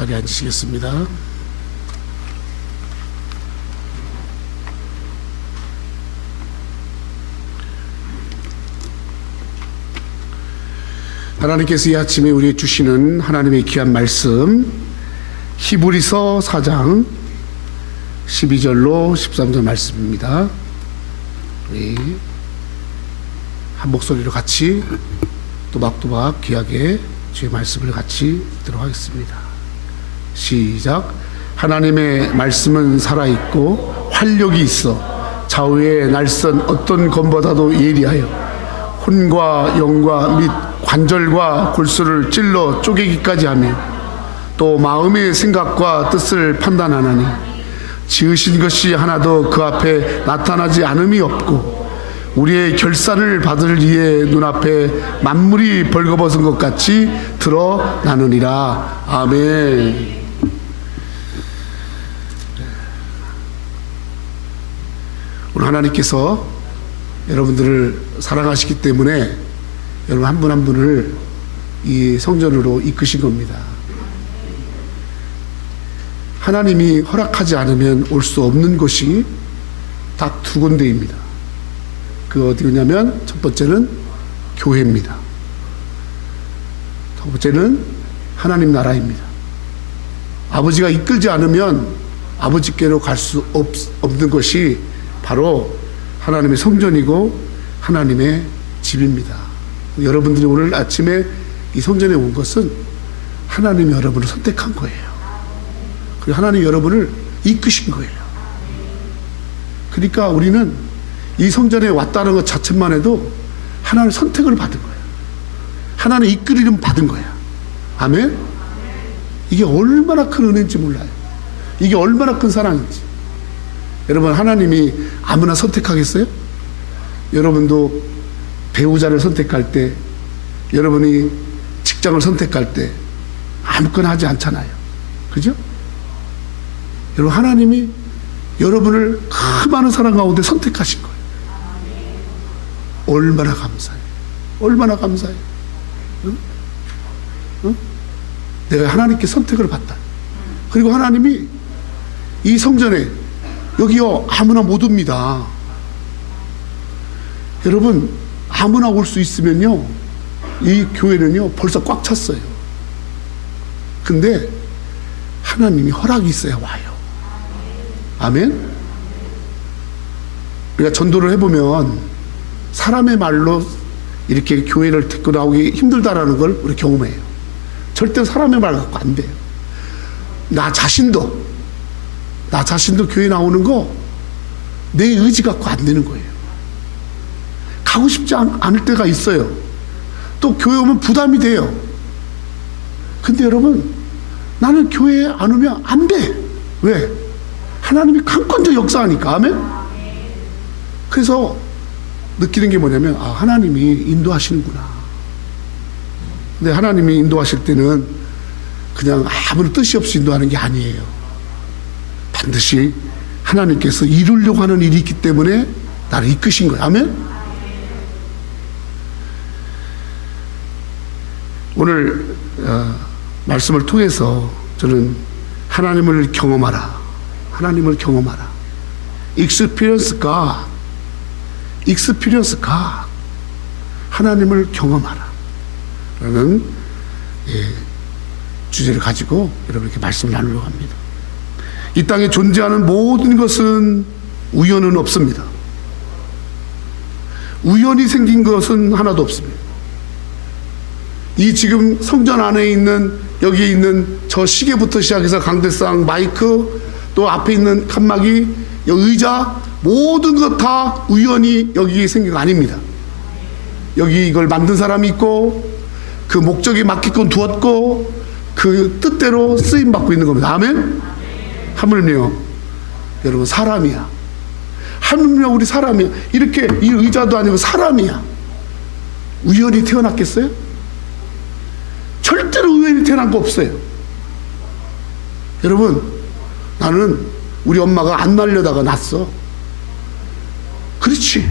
자리에 앉으시겠습니다. 하나님께서 이 아침에 우리에게 주시는 하나님의 귀한 말씀, 히브리서 4장 12절로 13절 말씀입니다. 우리 한 목소리로 같이 또박또박 귀하게 주의 말씀을 같이 듣도록 하겠습니다. 시작. 하나님의 말씀은 살아있고 활력이 있어 좌우에 날선 어떤 검보다도 예리하여 혼과 영과 및 관절과 골수를 찔러 쪼개기까지 하며 또 마음의 생각과 뜻을 판단하나니 지으신 것이 하나도 그 앞에 나타나지 않음이 없고 우리의 결산을 받을 이의 눈앞에 만물이 벌거벗은 것 같이 드러나느니라. 아멘. 오늘 하나님께서 여러분들을 사랑하시기 때문에 여러분 한 분 한 분을 이 성전으로 이끄신 겁니다. 하나님이 허락하지 않으면 올 수 없는 곳이 딱 두 군데입니다. 그 어디냐면 첫 번째는 교회입니다. 두 번째는 하나님 나라입니다. 아버지가 이끌지 않으면 아버지께로 갈 수 없는 것이 바로 하나님의 성전이고 하나님의 집입니다. 여러분들이 오늘 아침에 이 성전에 온 것은 하나님이 여러분을 선택한 거예요. 그리고 하나님이 여러분을 이끄신 거예요. 그러니까 우리는 이 성전에 왔다는 것 자체만 해도 하나님의 선택을 받은 거예요. 하나님의 이끌림을 받은 거야. 아멘? 이게 얼마나 큰 은혜인지 몰라요. 이게 얼마나 큰 사랑인지. 여러분, 하나님이 아무나 선택하겠어요? 여러분도 배우자를 선택할 때, 여러분이 직장을 선택할 때 아무거나 하지 않잖아요. 그죠? 여러분, 하나님이 여러분을 그 많은 사랑 가운데 선택하신 거예요. 얼마나 감사해요. 얼마나 감사해요. 응? 응? 내가 하나님께 선택을 받다. 그리고 하나님이 이 성전에 여기요 아무나 못 옵니다. 여러분 아무나 올 수 있으면요 이 교회는요 벌써 꽉 찼어요. 근데 하나님이 허락이 있어야 와요. 아멘. 우리가 전도를 해보면 사람의 말로 이렇게 교회를 데리고 나오기 힘들다라는 걸 우리 경험해요. 절대 사람의 말 갖고 안 돼요. 나 자신도 교회 나오는 거 내 의지 갖고 안 되는 거예요. 가고 싶지 않을 때가 있어요. 또 교회 오면 부담이 돼요. 근데 여러분 나는 교회에 안 오면 안 돼. 왜? 하나님이 강권적 역사하니까. 아멘? 그래서 느끼는 게 뭐냐면 하나님이 인도하시는구나. 근데 하나님이 인도하실 때는 그냥 아무런 뜻이 없이 인도하는 게 아니에요. 반드시 하나님께서 이루려고 하는 일이 있기 때문에 나를 이끄신 거예요. 아멘? 오늘 말씀을 통해서 저는 하나님을 경험하라. 하나님을 경험하라. Experience God. 하나님을 경험하라. 라는 주제를 가지고 여러분께 말씀을 나누려고 합니다. 이 땅에 존재하는 모든 것은 우연은 없습니다. 우연히 생긴 것은 하나도 없습니다. 이 지금 성전 안에 있는 여기 있는 저 시계부터 시작해서 강대상, 마이크, 또 앞에 있는 칸막이, 의자, 모든 것 다 우연히 여기 생긴 거 아닙니다. 여기 이걸 만든 사람이 있고 그 목적에 맞게끔 두었고 그 뜻대로 쓰임 받고 있는 겁니다. 아멘? 하물며 여러분 사람이야. 하물며 우리 사람이야. 이렇게 이 의자도 아니고 사람이야. 우연히 태어났겠어요? 절대로 우연히 태어난 거 없어요. 여러분 나는 우리 엄마가 안 낳으려다가 낳았어. 그렇지.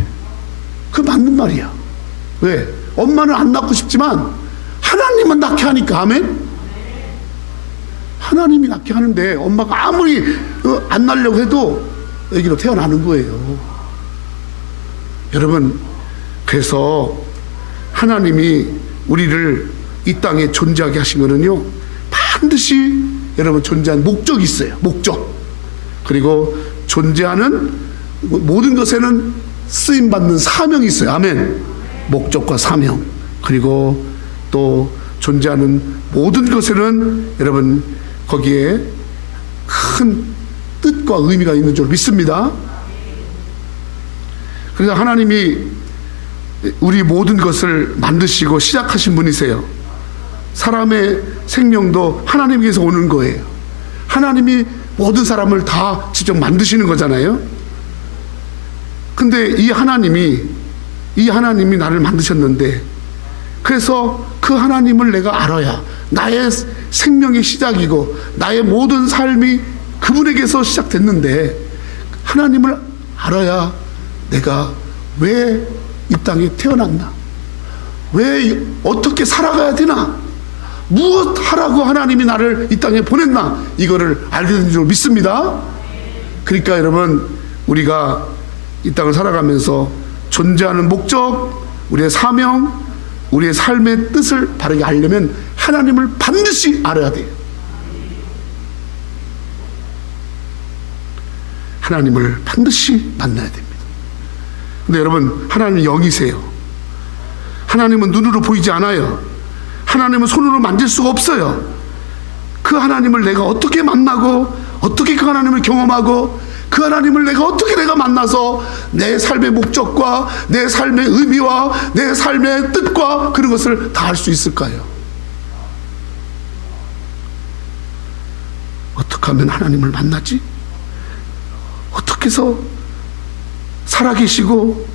그 맞는 말이야. 왜? 엄마는 안 낳고 싶지만 하나님은 낳게 하니까. 아멘? 하나님이 낳게 하는데 엄마가 아무리 안 낳으려고 해도 애기로 태어나는 거예요. 여러분, 그래서 하나님이 우리를 이 땅에 존재하게 하신 거는요, 반드시 여러분 존재한 목적이 있어요. 목적. 그리고 존재하는 모든 것에는 쓰임받는 사명이 있어요. 아멘. 목적과 사명. 그리고 또 존재하는 모든 것에는 여러분 거기에 큰 뜻과 의미가 있는 줄 믿습니다. 그래서 하나님이 우리 모든 것을 만드시고 시작하신 분이세요. 사람의 생명도 하나님께서 오는 거예요. 하나님이 모든 사람을 다 직접 만드시는 거잖아요. 근데 이 하나님이 나를 만드셨는데, 그래서 그 하나님을 내가 알아야 나의 생명의 시작이고 나의 모든 삶이 그분에게서 시작됐는데, 하나님을 알아야 내가 왜 이 땅에 태어났나, 왜 어떻게 살아가야 되나, 무엇 하라고 하나님이 나를 이 땅에 보냈나, 이거를 알게 된 줄 믿습니다. 그러니까 여러분, 우리가 이 땅을 살아가면서 존재하는 목적, 우리의 사명, 우리의 삶의 뜻을 바르게 알려면 하나님을 반드시 알아야 돼요. 하나님을 반드시 만나야 됩니다. 근데 여러분, 하나님은 영이세요. 하나님은 눈으로 보이지 않아요. 하나님은 손으로 만질 수가 없어요. 그 하나님을 내가 어떻게 만나고, 어떻게 그 하나님을 경험하고, 그 하나님을 내가 만나서 내 삶의 목적과 내 삶의 의미와 내 삶의 뜻과 그런 것을 다 알 수 있을까요? 어떻게 하면 하나님을 만나지? 어떻게 해서 살아계시고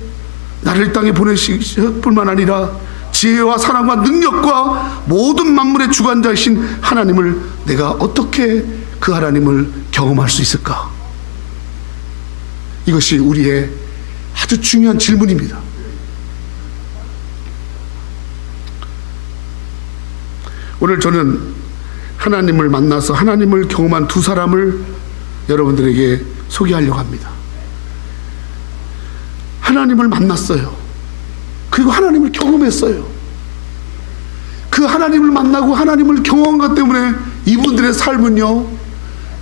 나를 이 땅에 보내실 뿐만 아니라 지혜와 사랑과 능력과 모든 만물의 주관자이신 하나님을 내가 어떻게 그 하나님을 경험할 수 있을까? 이것이 우리의 아주 중요한 질문입니다. 오늘 저는 하나님을 만나서 하나님을 경험한 두 사람을 여러분들에게 소개하려고 합니다. 하나님을 만났어요. 그리고 하나님을 경험했어요. 그 하나님을 만나고 하나님을 경험한 것 때문에 이분들의 삶은요,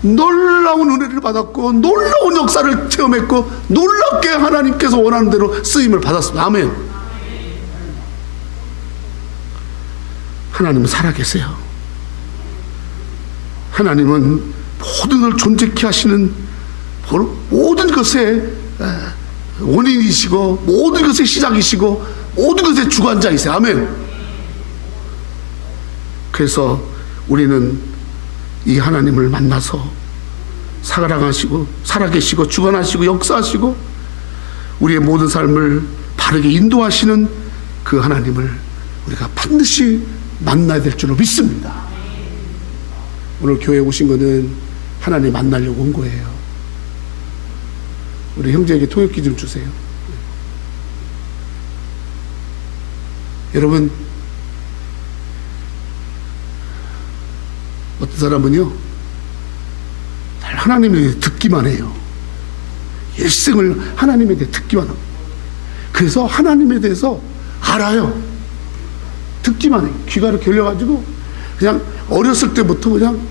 놀라운 은혜를 받았고 놀라운 역사를 체험했고 놀랍게 하나님께서 원하는 대로 쓰임을 받았습니다. 아멘. 하나님은 살아계세요. 하나님은 모든 걸 존재케 하시는 모든 것의 원인이시고 모든 것의 시작이시고 모든 것의 주관자이세요. 아멘. 그래서 우리는 이 하나님을 만나서 살아계시고 주관하시고 역사하시고 우리의 모든 삶을 바르게 인도하시는 그 하나님을 우리가 반드시 만나야 될 줄로 믿습니다. 오늘 교회에 오신 거는 하나님 만나려고 온 거예요. 우리 형제에게 통역기 좀 주세요. 여러분, 어떤 사람은요, 하나님에 대해 듣기만 해요. 일생을 하나님에 대해 듣기만 합니다. 그래서 하나님에 대해서 알아요. 듣기만 해요. 귀가 이렇게 열려가지고 그냥 어렸을 때부터 그냥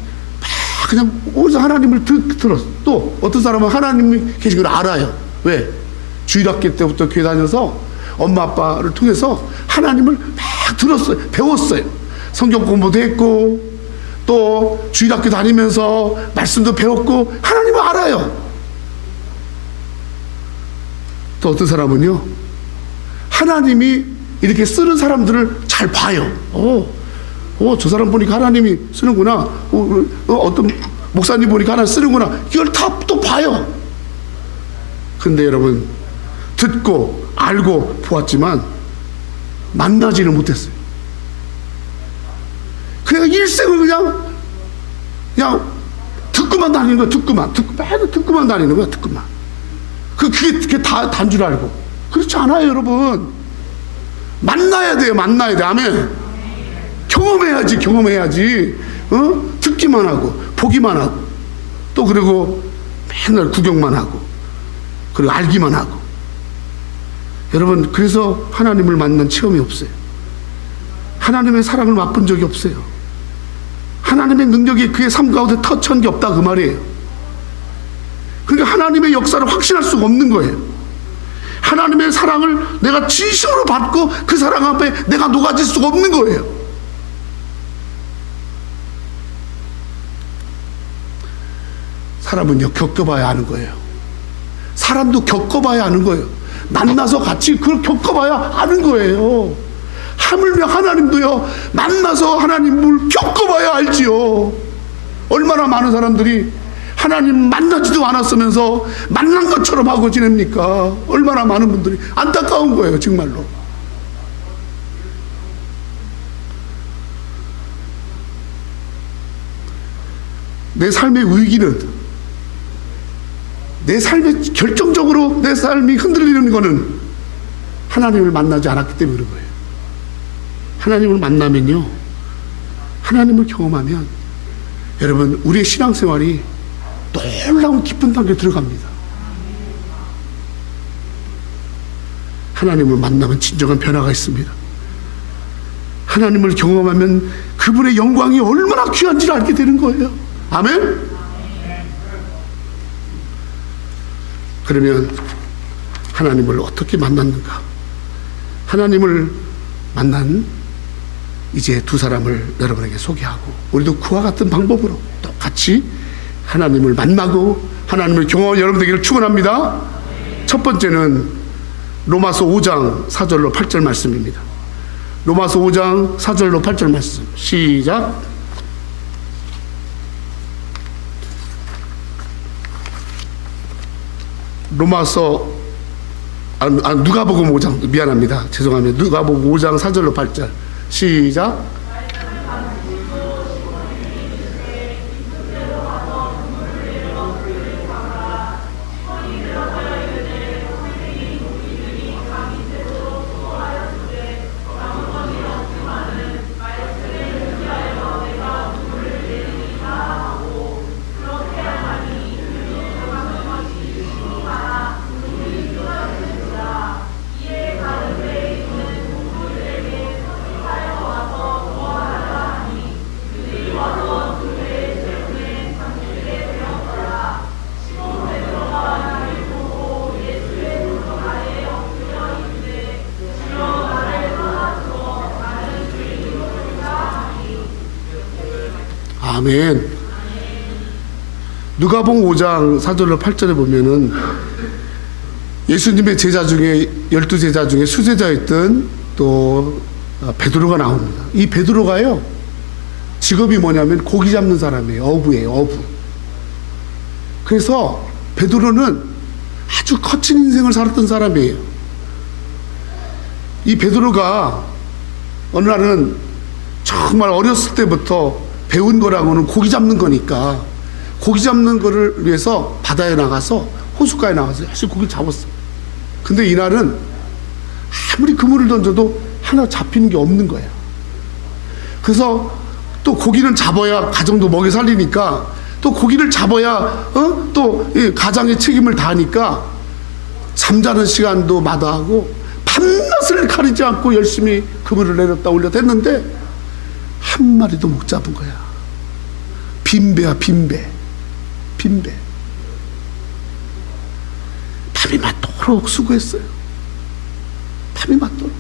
어디서 하나님을 들었어. 또 어떤 사람은 하나님이 계신 걸 알아요. 왜? 주일학교 때부터 교회 다녀서 엄마 아빠를 통해서 하나님을 막 들었어요. 배웠어요. 성경 공부도 했고 또 주일학교 다니면서 말씀도 배웠고 하나님을 알아요. 또 어떤 사람은요, 하나님이 이렇게 쓰는 사람들을 잘 봐요. 저 사람 보니까 하나님이 쓰는구나. 어떤 목사님 보니까 하나님 쓰는구나. 이걸 다 또 봐요. 근데 여러분, 듣고 알고 보았지만 만나지는 못했어요. 그냥 일생을 그냥 듣고만 다니는 거야. 듣고만 다니는 거야. 듣고만. 그게 다 단 줄 알고. 그렇지 않아요, 여러분. 만나야 돼요. 아멘. 경험해야지. 듣기만 듣기만 하고 보기만 하고 또 그리고 맨날 구경만 하고 그리고 알기만 하고. 여러분, 그래서 하나님을 만난 체험이 없어요. 하나님의 사랑을 맛본 적이 없어요. 하나님의 능력이 그의 삶 가운데 터치한 게 없다 그 말이에요. 그러니까 하나님의 역사를 확신할 수가 없는 거예요. 하나님의 사랑을 내가 진심으로 받고 그 사랑 앞에 내가 녹아질 수가 없는 거예요. 사람은요, 겪어봐야 아는 거예요. 사람도 겪어봐야 아는 거예요. 만나서 같이 그걸 겪어봐야 아는 거예요. 하물며 하나님도요, 만나서 하나님을 겪어봐야 알지요. 얼마나 많은 사람들이 하나님 만나지도 않았으면서 만난 것처럼 하고 지냅니까? 얼마나 많은 분들이. 안타까운 거예요, 정말로. 내 삶의 위기는, 내 삶의 결정적으로 내 삶이 흔들리는 거는 하나님을 만나지 않았기 때문에 그런 거예요. 하나님을 만나면요, 하나님을 경험하면 여러분, 우리의 신앙생활이 놀라운 깊은 단계에 들어갑니다. 하나님을 만나면 진정한 변화가 있습니다. 하나님을 경험하면 그분의 영광이 얼마나 귀한지를 알게 되는 거예요. 아멘? 그러면 하나님을 어떻게 만났는가? 하나님을 만난 이제 두 사람을 여러분에게 소개하고, 우리도 그와 같은 방법으로 똑같이 하나님을 만나고 하나님을 경험한 여러분들에게 축원합니다. 첫 번째는 로마서 5장 4절로 8절 말씀입니다. 로마서 5장 4절로 8절 말씀 시작. 로마서 누가복음 5장, 미안합니다. 죄송합니다. 누가복음 5장 4절로 8절 시작. 아멘. 누가복음 5장 4절로 8절에 보면은 예수님의 제자 중에 12제자 중에 수제자였던 또 베드로가 나옵니다. 이 베드로가요, 직업이 뭐냐면 고기 잡는 사람이에요. 어부예요, 어부. 그래서 베드로는 아주 거친 인생을 살았던 사람이에요. 이 베드로가 어느 날은 정말 어렸을 때부터 배운 거라고는 고기 잡는 거니까 고기 잡는 거를 위해서 바다에 나가서, 호숫가에 나가서 열심히 고기를 잡았어. 근데 이날은 아무리 그물을 던져도 하나 잡히는 게 없는 거야. 그래서 또 고기는 잡아야 가정도 먹여 살리니까, 또 고기를 잡아야 또 가장의 책임을 다하니까 잠자는 시간도 마다하고 밤낮을 가리지 않고 열심히 그물을 내렸다 올렸다 했는데 한 마리도 못 잡은 거야. 빈배야, 빈배. 빈배. 밤이 맞도록 수고했어요. 밤이 맞도록.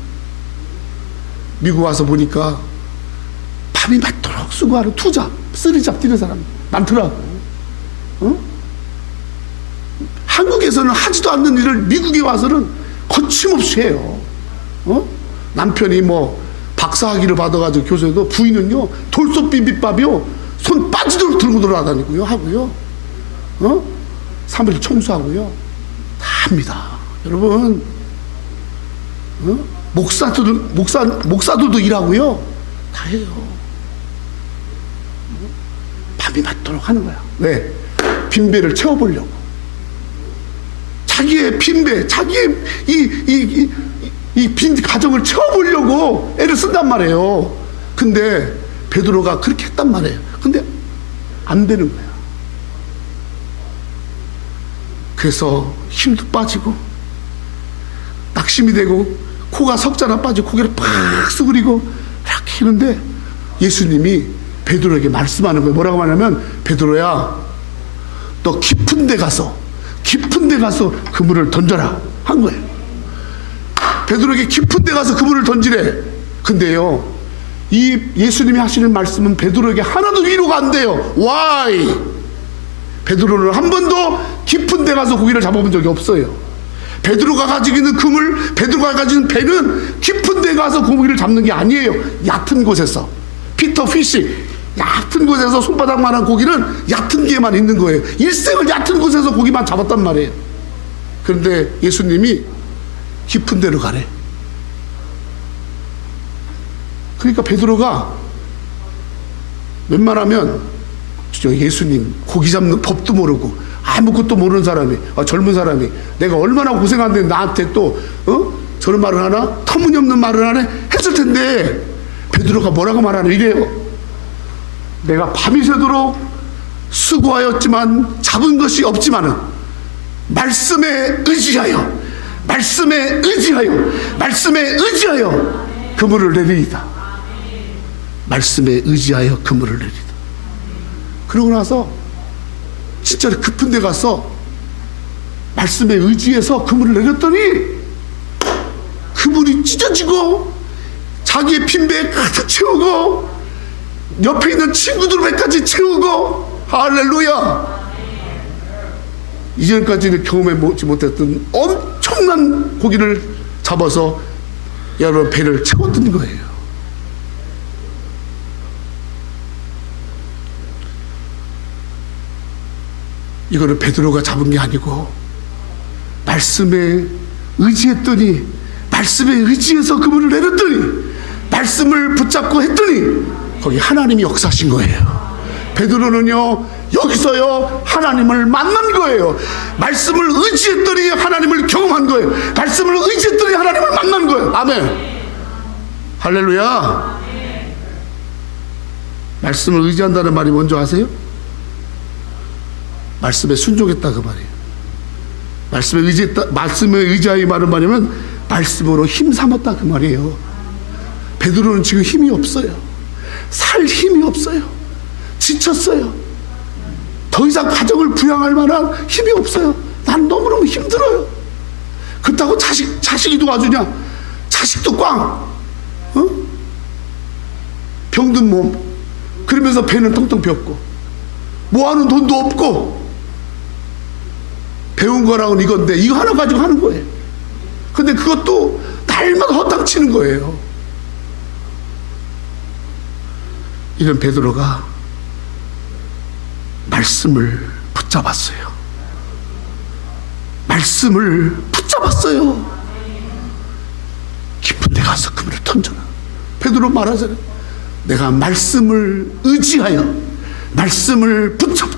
미국 와서 보니까 밤이 맞도록 수고하는 투잡, 쓰리잡 뛰는 사람 많더라고. 한국에서는 하지도 않는 일을 미국에 와서는 거침없이 해요. 남편이 뭐 박사학위를 받아가지고 교수해도 부인은요, 돌솥 비빔밥이요, 손 빠지도록 들고 돌아다니고요, 하고요, 사무실 청소하고요, 다 합니다. 여러분, 목사들도 일하고요, 다 해요. 밤이 맞도록 하는 거야. 왜? 빈배를 채워보려고. 자기의 빈배, 자기의 이 빈 가정을 채워보려고 애를 쓴단 말이에요. 근데 베드로가 그렇게 했단 말이에요. 근데 안 되는 거야. 그래서 힘도 빠지고 낙심이 되고 코가 석자나 빠지고 고개를 팍 수그리고 이렇게 하는데 예수님이 베드로에게 말씀하는 거예요. 뭐라고 하냐면, 베드로야, 너 깊은 데 가서 그물을 던져라 한 거예요. 베드로에게 깊은 데 가서 그물을 던지래. 근데요, 이 예수님이 하시는 말씀은 베드로에게 하나도 위로가 안 돼요. Why? 베드로는 한 번도 깊은 데 가서 고기를 잡아본 적이 없어요. 베드로가 가지고 있는 그물, 베드로가 가지고 있는 배는 깊은 데 가서 고기를 잡는 게 아니에요. 얕은 곳에서, 피터 피시, 얕은 곳에서 손바닥만한 고기는 얕은 데에만 있는 거예요. 일생을 얕은 곳에서 고기만 잡았단 말이에요. 그런데 예수님이 깊은 데로 가래. 그러니까 베드로가 웬만하면 예수님 고기 잡는 법도 모르고 아무것도 모르는 사람이, 젊은 사람이 내가 얼마나 고생하는데 나한테 또 저런 말을 하나, 터무니없는 말을 하나 했을 텐데, 베드로가 뭐라고 말하냐 이래요. 내가 밤이 새도록 수고하였지만 잡은 것이 없지만은 말씀에 의지하여 그물을 내리이다. 말씀에 의지하여 그물을 내리다. 그러고 나서 진짜 깊은 데 가서 말씀에 의지해서 그물을 내렸더니 그물이 찢어지고 자기의 빈배에 가득 채우고 옆에 있는 친구들 배까지 채우고, 할렐루야. 이전까지는 경험해보지 못했던 엄청난 고기를 잡아서 여러분 배를 채웠던 거예요. 이거는 베드로가 잡은 게 아니고 말씀에 의지했더니, 말씀에 의지해서 그물을 내렸더니, 말씀을 붙잡고 했더니 거기 하나님이 역사하신 거예요. 베드로는요, 여기서요 하나님을 만난 거예요. 말씀을 의지했더니 하나님을 경험한 거예요. 말씀을 의지했더니 하나님을 만난 거예요. 아멘. 할렐루야. 말씀을 의지한다는 말이 뭔지 아세요? 말씀에 순종했다 그 말이에요. 말씀에 의지했다, 말씀에 의지하여 말은 뭐냐면 말씀으로 힘 삼았다 그 말이에요. 베드로는 지금 힘이 없어요. 살 힘이 없어요. 지쳤어요. 더 이상 가정을 부양할 만한 힘이 없어요. 난 너무너무 힘들어요. 그렇다고 자식이 도와주냐? 자식도 꽝. 병든 몸. 그러면서 배는 텅텅 비었고 모아놓은 돈도 없고, 배운 거랑은 이건데 이거 하나 가지고 하는 거예요. 근데 그것도 날마다 허탕치는 거예요. 이런 베드로가 말씀을 붙잡았어요. 말씀을 붙잡았어요. 깊은 데 가서 그물을 던져라. 베드로 말하잖아요. 내가 말씀을 의지하여, 말씀을 붙잡아,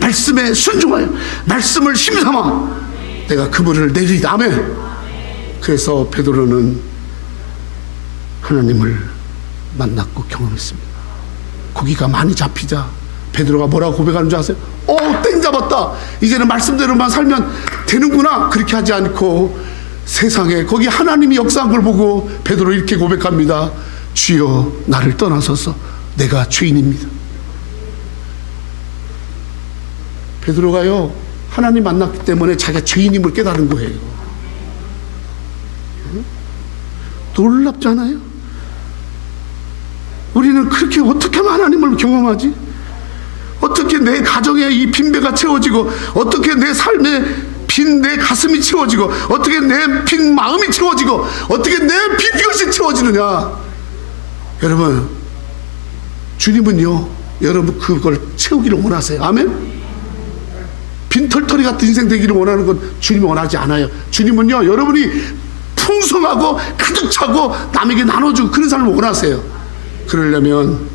말씀에 순종하여, 말씀을 힘삼아 내가 그물을 내리다. 아멘. 그래서 베드로는 하나님을 만났고 경험했습니다. 고기가 많이 잡히자 베드로가 뭐라고 고백하는 줄 아세요? 땡 잡았다, 이제는 말씀대로만 살면 되는구나. 그렇게 하지 않고 세상에 거기 하나님이 역사한 걸 보고 베드로 이렇게 고백합니다. 주여 나를 떠나소서, 내가 죄인입니다. 베드로가요 하나님 만났기 때문에 자기가 죄인임을 깨달은 거예요. 놀랍잖아요. 우리는 그렇게 어떻게 하면 하나님을 경험하지? 어떻게 내 가정에 이 빈배가 채워지고, 어떻게 내 삶에 빈 내 가슴이 채워지고, 어떻게 내 빈 마음이 채워지고, 어떻게 내 빈 것이 채워지느냐? 여러분, 주님은요 여러분 그걸 채우기를 원하세요. 아멘. 빈털터리 같은 인생 되기를 원하는 건 주님이 원하지 않아요. 주님은요 여러분이 풍성하고 가득 차고 남에게 나눠주고 그런 삶을 원하세요. 그러려면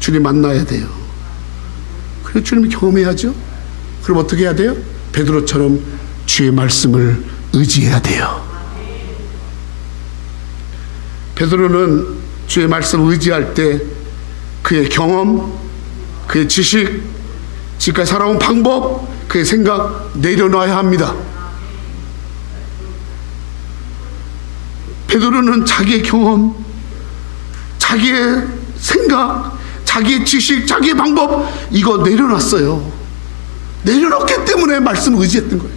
주님 만나야 돼요. 그래서 주님이 경험해야죠. 그럼 어떻게 해야 돼요? 베드로처럼 주의 말씀을 의지해야 돼요. 베드로는 주의 말씀을 의지할 때 그의 경험, 그의 지식, 지금까지 살아온 방법, 그의 생각 내려놔야 합니다. 베드로는 자기의 경험, 자기의 생각, 자기의 지식, 자기의 방법 이거 내려놨어요. 내려놓기 때문에 말씀을 의지했던 거예요.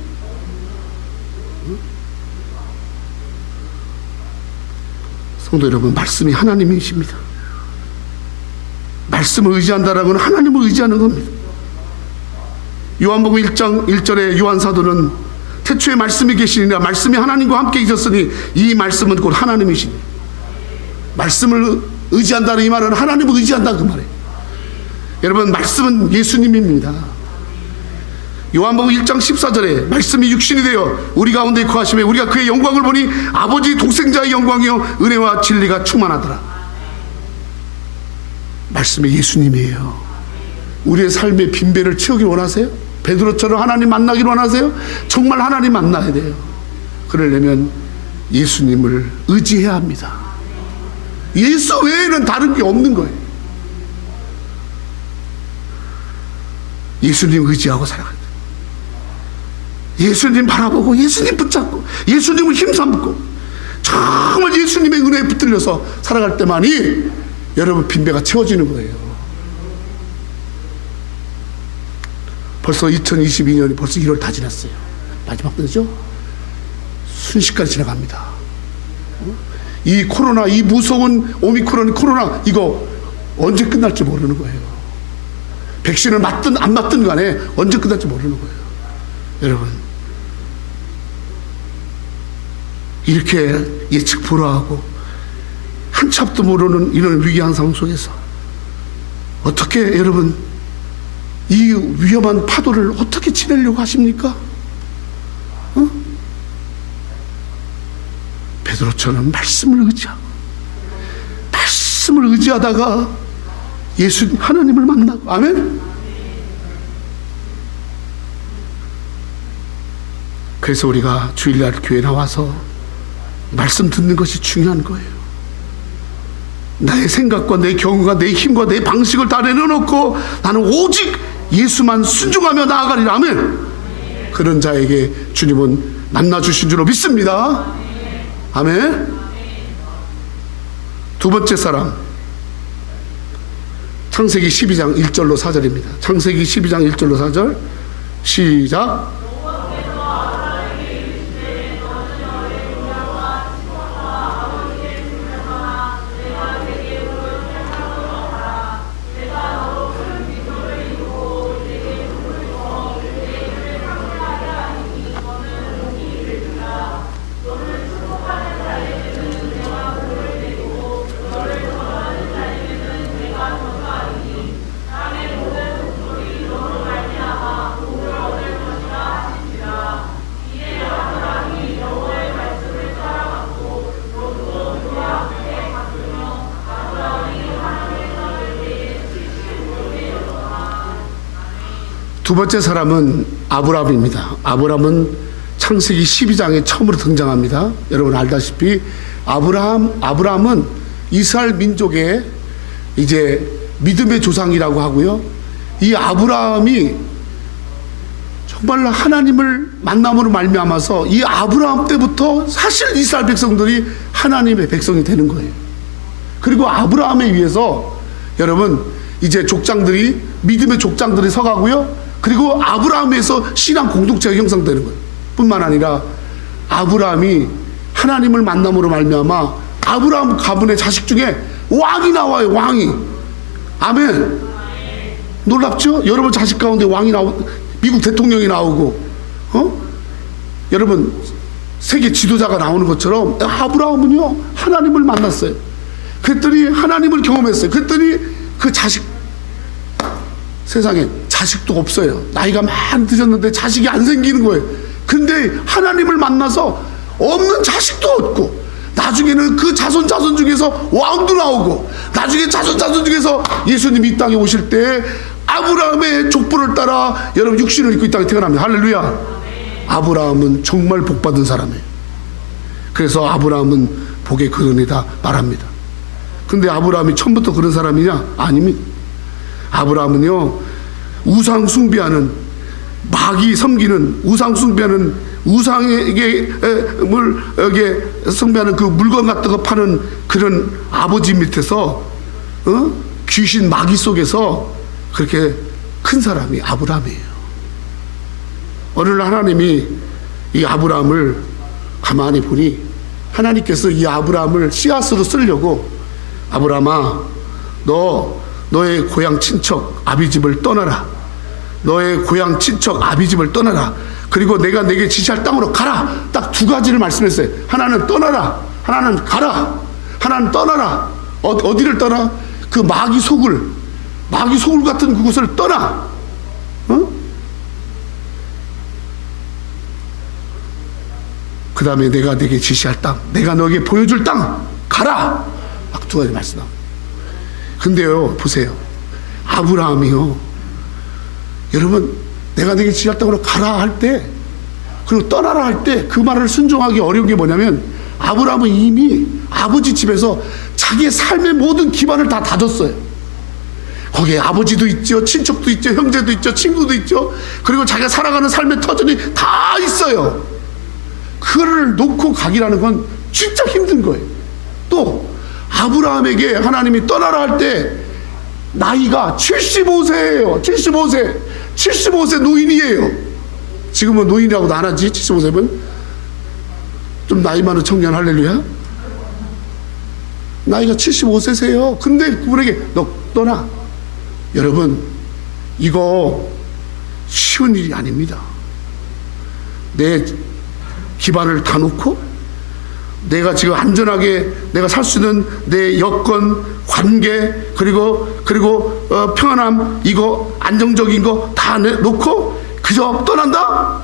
성도 여러분, 말씀이 하나님이십니다. 말씀을 의지한다는 건 하나님을 의지하는 겁니다. 요한복음 1장 1절에 요한 사도는 태초에 말씀이 계시니라 말씀이 하나님과 함께 있었으니 이 말씀은 곧 하나님이시니, 말씀을 의지한다는 이 말은 하나님을 의지한다 그 말이에요. 여러분, 말씀은 예수님입니다. 요한복음 1장 14절에 말씀이 육신이 되어 우리 가운데 거하시매 우리가 그의 영광을 보니 아버지 독생자의 영광이요 은혜와 진리가 충만하더라. 말씀이 예수님이에요. 우리의 삶의 빈배를 채우기 원하세요? 베드로처럼 하나님 만나길 원하세요? 정말 하나님 만나야 돼요. 그러려면 예수님을 의지해야 합니다. 예수 외에는 다른 게 없는 거예요. 예수님 의지하고 살아가야 돼요. 예수님 바라보고 예수님 붙잡고 예수님을 힘삼고 정말 예수님의 은혜에 붙들려서 살아갈 때만이 여러분 빈배가 채워지는 거예요. 벌써 2022년이 벌써 1월 다 지났어요. 마지막 때죠? 순식간에 지나갑니다. 이 코로나, 이 무서운 오미크론 코로나 이거 언제 끝날지 모르는 거예요. 백신을 맞든 안 맞든 간에 언제 끝날지 모르는 거예요. 여러분, 이렇게 예측 불허하고 한치 앞도 모르는 이런 위기한 상황 속에서 어떻게 여러분 이 위험한 파도를 어떻게 지내려고 하십니까? 베드로처럼 말씀을 의지하고 말씀을 의지하다가 예수 하나님을 만나고, 아멘. 그래서 우리가 주일날 교회 나와서 말씀 듣는 것이 중요한 거예요. 나의 생각과 내 경험과 내 힘과 내 방식을 다 내려놓고 나는 오직 예수만 순종하며 나아가리라. 아멘. 그런 자에게 주님은 만나주신 줄로 믿습니다. 아멘. 두 번째 사람, 창세기 12장 1절로 4절입니다. 창세기 12장 1절로 4절 시작. 두 번째 사람은 아브라함입니다. 아브라함은 창세기 12장에 처음으로 등장합니다. 여러분 알다시피 아브라함은 이스라엘 민족의 이제 믿음의 조상이라고 하고요. 이 아브라함이 정말 하나님을 만남으로 말미암아서 이 아브라함 때부터 사실 이스라엘 백성들이 하나님의 백성이 되는 거예요. 그리고 아브라함에 의해서 여러분 이제 족장들이 믿음의 족장들이 서가고요. 그리고 아브라함에서 신앙 공동체가 형성되는 거예요. 뿐만 아니라 아브라함이 하나님을 만남으로 말미암아 아브라함 가문의 자식 중에 왕이 나와요. 왕이. 아멘. 놀랍죠? 여러분 자식 가운데 왕이 나오고 미국 대통령이 나오고 여러분 세계 지도자가 나오는 것처럼 아브라함은요 하나님을 만났어요. 그랬더니 하나님을 경험했어요. 그랬더니 그 자식, 세상에 자식도 없어요. 나이가 많이 드셨는데 자식이 안 생기는 거예요. 근데 하나님을 만나서 없는 자식도 얻고 나중에는 그 자손 중에서 왕도 나오고 나중에 자손 중에서 예수님이 이 땅에 오실 때 아브라함의 족보를 따라 여러분 육신을 입고 이 땅에 태어납니다. 할렐루야. 아브라함은 정말 복받은 사람이에요. 그래서 아브라함은 복의 근원이다 말합니다. 근데 아브라함이 처음부터 그런 사람이냐? 아닙니다. 아브라함은요 우상 숭배하는, 마귀 섬기는, 우상 숭배하는, 우상에게 숭배하는 그 물건 같은 거 파는 그런 아버지 밑에서 귀신 마귀 속에서 그렇게 큰 사람이 아브라함이에요. 어느 날 하나님이 이 아브라함을 가만히 보니 하나님께서 이 아브라함을 씨앗으로 쓰려고, 아브라함아, 너의 고향 친척 아비집을 떠나라. 너의 고향 친척 아비집을 떠나라. 그리고 내가 내게 지시할 땅으로 가라. 딱 두 가지를 말씀했어요. 하나는 떠나라, 하나는 가라. 하나는 떠나라. 어디를 떠나? 그 마귀 속을 같은 그곳을 떠나. 그 다음에 내가 내게 지시할 땅, 내가 너에게 보여줄 땅 가라. 딱 두 가지 말씀합니다. 근데요, 보세요. 아브라함이요, 여러분, 내가 내게 지시할 땅으로 가라 할 때, 그리고 떠나라 할 때 그 말을 순종하기 어려운 게 뭐냐면, 아브라함은 이미 아버지 집에서 자기의 삶의 모든 기반을 다 다졌어요. 거기에 아버지도 있죠, 친척도 있죠, 형제도 있죠, 친구도 있죠. 그리고 자기가 살아가는 삶의 터전이 다 있어요. 그거를 놓고 가기라는 건 진짜 힘든 거예요. 또 아브라함에게 하나님이 떠나라 할 때 나이가 75세예요. 75세 노인이에요. 지금은 노인이라고도 안 하지. 75세면 좀 나이 많은 청년, 할렐루야. 나이가 75세세요. 근데 그분에게 너 떠나. 여러분, 이거 쉬운 일이 아닙니다. 내 기반을 다 놓고 내가 지금 안전하게 내가 살 수 있는 내 여건, 관계, 그리고 평안함, 이거 안정적인 거 다 놓고 그저 떠난다?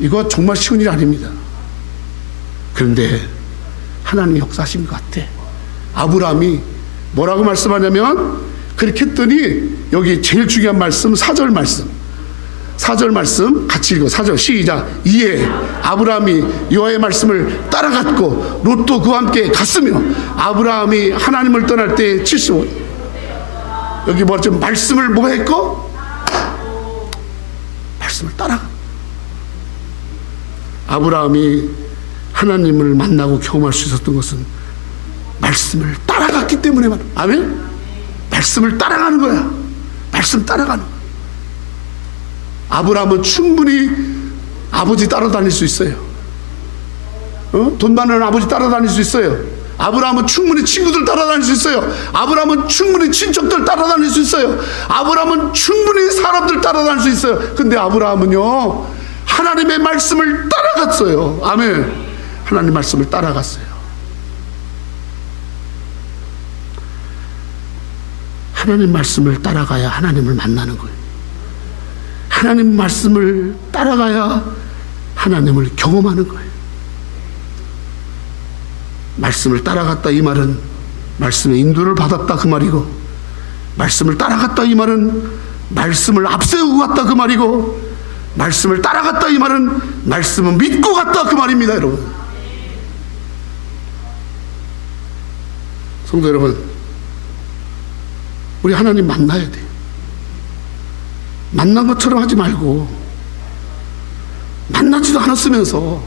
이거 정말 쉬운 일이 아닙니다. 그런데 하나님이 역사하신 것 같아. 아브라함이 뭐라고 말씀하냐면, 그렇게 했더니 여기 제일 중요한 말씀, 4절 말씀 같이 읽어. 4절 시작. 이에 아브라함이 여호와의 말씀을 따라갔고 롯도 그와 함께 갔으며, 아브라함이 하나님을 떠날 때 75. 여기 뭐죠? 말씀을 뭐 했고? 말씀을 따라가. 아브라함이 하나님을 만나고 경험할 수 있었던 것은 말씀을 따라갔기 때문에. 아멘? 말씀을 따라가는 거야. 말씀 따라가는 거야. 아브라함은 충분히 아버지 따라다닐 수 있어요. 돈 많은 아버지 따라다닐 수 있어요. 아브라함은 충분히 친구들 따라다닐 수 있어요. 아브라함은 충분히 친척들 따라다닐 수 있어요. 아브라함은 충분히 사람들 따라다닐 수 있어요. 근데 아브라함은요, 하나님의 말씀을 따라갔어요. 아멘. 하나님 말씀을 따라갔어요. 하나님 말씀을 따라가야 하나님을 만나는 거예요. 하나님 말씀을 따라가야 하나님을 경험하는 거예요. 말씀을 따라갔다 이 말은 말씀의 인도를 받았다 그 말이고, 말씀을 따라갔다 이 말은 말씀을 앞세우고 갔다 그 말이고, 말씀을 따라갔다 이 말은 말씀을 믿고 갔다 그 말입니다. 여러분, 성도 여러분, 우리 하나님 만나야 돼요. 만난 것처럼 하지 말고, 만나지도 않았으면서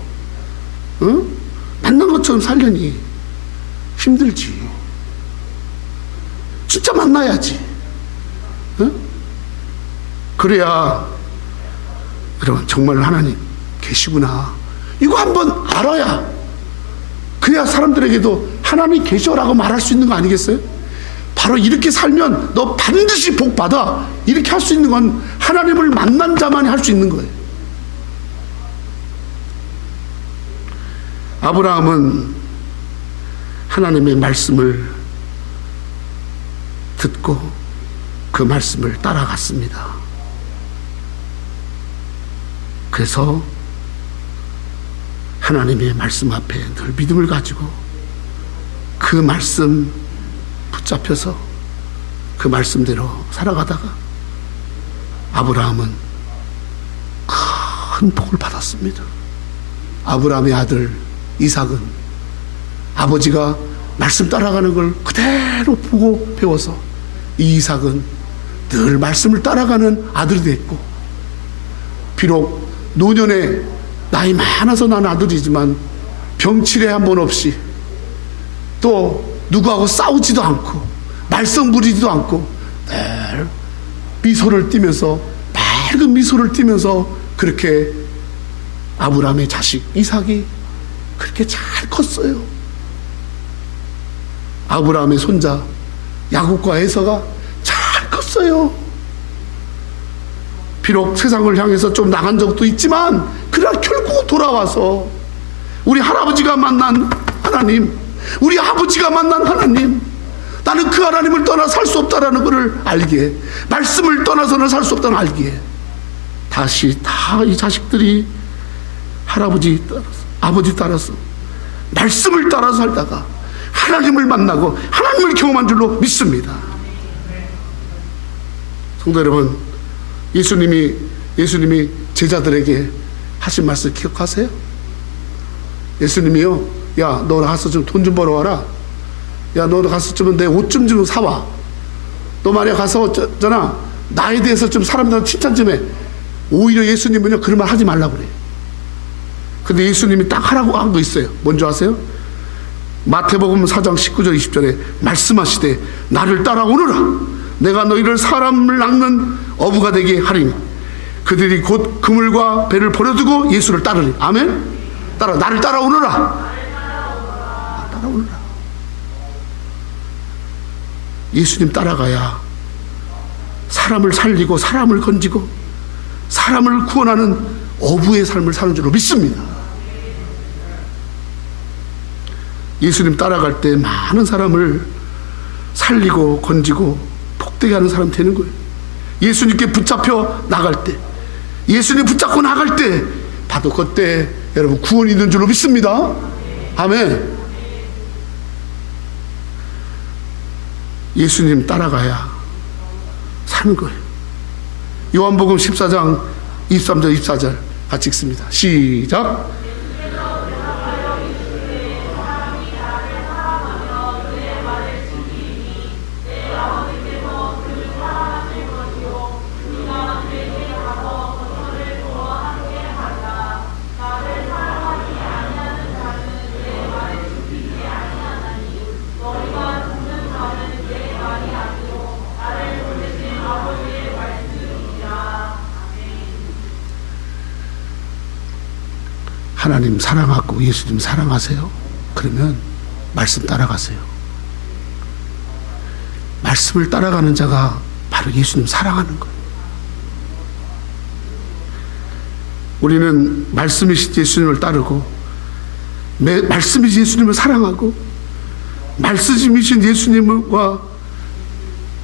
만난 것처럼 살려니 힘들지. 진짜 만나야지. 그래야 여러분, 정말 하나님 계시구나, 이거 한번 알아야, 그래야 사람들에게도 하나님 계셔라고 말할 수 있는 거 아니겠어요? 바로 이렇게 살면 너 반드시 복 받아, 이렇게 할 수 있는 건 하나님을 만난 자만이 할 수 있는 거예요. 아브라함은 하나님의 말씀을 듣고 그 말씀을 따라갔습니다. 그래서 하나님의 말씀 앞에 늘 믿음을 가지고 그 말씀 붙잡혀서 그 말씀대로 살아가다가 아브라함은 큰 복을 받았습니다. 아브라함의 아들 이삭은 아버지가 말씀 따라가는 걸 그대로 보고 배워서, 이 이삭은 늘 말씀을 따라가는 아들이 됐고, 비록 노년에 나이 많아서 난 아들이지만 병치레 한 번 없이, 또 누구하고 싸우지도 않고 말썽 부리지도 않고 늘 미소를 띠면서, 밝은 미소를 띠면서 그렇게 아브라함의 자식 이삭이 그렇게 잘 컸어요. 아브라함의 손자 야곱과 에서가 잘 컸어요. 비록 세상을 향해서 좀 나간 적도 있지만 그러나 결국 돌아와서 우리 할아버지가 만난 하나님, 우리 아버지가 만난 하나님, 나는 그 하나님을 떠나 살 수 없다라는 것을 알기에, 말씀을 떠나서는 살 수 없다는 알기에, 다시 다 이 자식들이 할아버지 따라서, 아버지 따라서, 말씀을 따라서 살다가 하나님을 만나고 하나님을 경험한 줄로 믿습니다. 성도 여러분, 예수님이 제자들에게 하신 말씀 기억하세요? 예수님이요, 야, 너 가서 좀 돈 좀 벌어와라. 야, 너 가서 좀 내 옷 좀 사와. 너 말이야 가서 잖아, 나에 대해서 좀 사람들한테 칭찬 좀 해. 오히려 예수님은요 그런 말 하지 말라고 그래요. 근데 예수님이 딱 하라고 한 거 있어요. 뭔지 아세요? 마태복음 4장 19절 20절에 말씀하시되 나를 따라오너라. 내가 너희를 사람을 낚는 어부가 되게 하리니. 그들이 곧 그물과 배를 버려두고 예수를 따르니. 아멘. 나를 따라오너라. 따라오너라. 예수님 따라가야 사람을 살리고 사람을 건지고 사람을 구원하는 어부의 삶을 사는 줄로 믿습니다. 예수님 따라갈 때 많은 사람을 살리고 건지고 복되게 하는 사람 되는 거예요. 예수님께 붙잡혀 나갈 때, 예수님 붙잡고 나갈 때 바로 그때 여러분 구원이 있는 줄로 믿습니다. 아멘. 예수님 따라가야 사는 거예요. 요한복음 14장 23절 24절 같이 읽습니다. 시작. 하나님 사랑하고 예수님 사랑하세요? 그러면 말씀 따라가세요. 말씀을 따라가는 자가 바로 예수님 사랑하는 거예요. 우리는 말씀이신 예수님을 따르고 말씀이신 예수님을 사랑하고 말씀이신 예수님과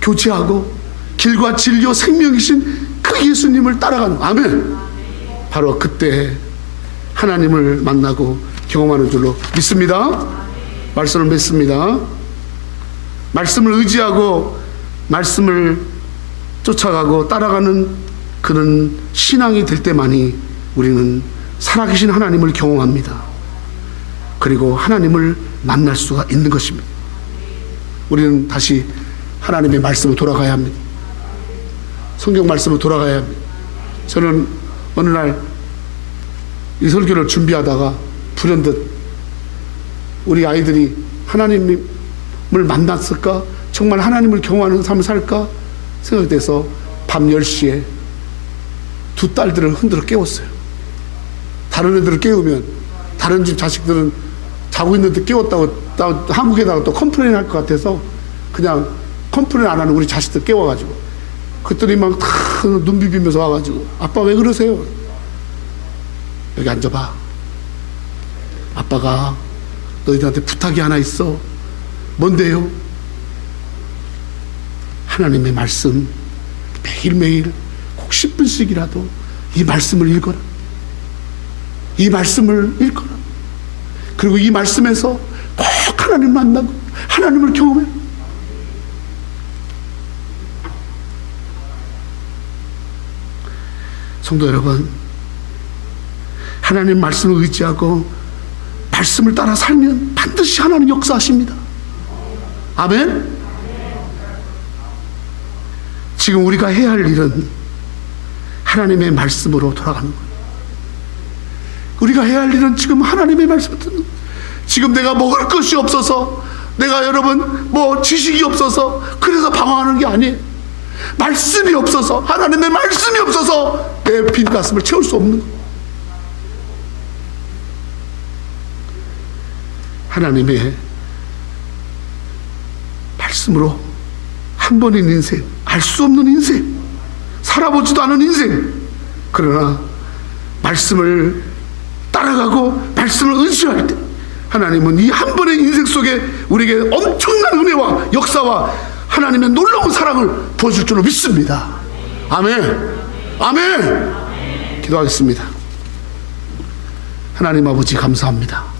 교제하고 길과 진리와 생명이신 그 예수님을 따라가는 거예요. 아멘. 바로 그때 하나님을 만나고 경험하는 줄로 믿습니다. 말씀을 믿습니다. 말씀을 의지하고 말씀을 쫓아가고 따라가는 그런 신앙이 될 때만이 우리는 살아계신 하나님을 경험합니다. 그리고 하나님을 만날 수가 있는 것입니다. 우리는 다시 하나님의 말씀으로 돌아가야 합니다. 성경 말씀으로 돌아가야 합니다. 저는 어느 날 이 설교를 준비하다가 불현듯 우리 아이들이 하나님을 만났을까? 정말 하나님을 경험하는 삶을 살까? 생각돼서 밤 10시에 두 딸들을 흔들어 깨웠어요. 다른 애들을 깨우면 다른 집 자식들은 자고 있는데 깨웠다고 한국에다가 또 컴플레인 할 것 같아서 그냥 컴플레인 안 하는 우리 자식들 깨워가지고, 그랬더니 막 다 눈 비비면서 와가지고 아빠 왜 그러세요? 여기 앉아봐. 아빠가 너희들한테 부탁이 하나 있어. 뭔데요? 하나님의 말씀 매일매일 꼭 10분씩이라도 이 말씀을 읽어라. 이 말씀을 읽어라. 그리고 이 말씀에서 꼭 하나님을 만나고 하나님을 경험해. 성도 여러분, 하나님 말씀을 의지하고 말씀을 따라 살면 반드시 하나님 역사하십니다. 아멘. 지금 우리가 해야 할 일은 하나님의 말씀으로 돌아가는 거예요. 우리가 해야 할 일은 지금 하나님의 말씀을 듣는 거예요. 지금 내가 먹을 것이 없어서, 내가 여러분 지식이 없어서 그래서 방황하는 게 아니에요. 말씀이 없어서, 하나님의 말씀이 없어서 내 빈 가슴을 채울 수 없는 거예요. 하나님의 말씀으로 한 번인 인생, 알 수 없는 인생, 살아보지도 않은 인생, 그러나 말씀을 따라가고 말씀을 의지할 때 하나님은 이 한 번의 인생 속에 우리에게 엄청난 은혜와 역사와 하나님의 놀라운 사랑을 부어줄 줄로 믿습니다. 아멘. 아멘. 기도하겠습니다. 하나님 아버지 감사합니다.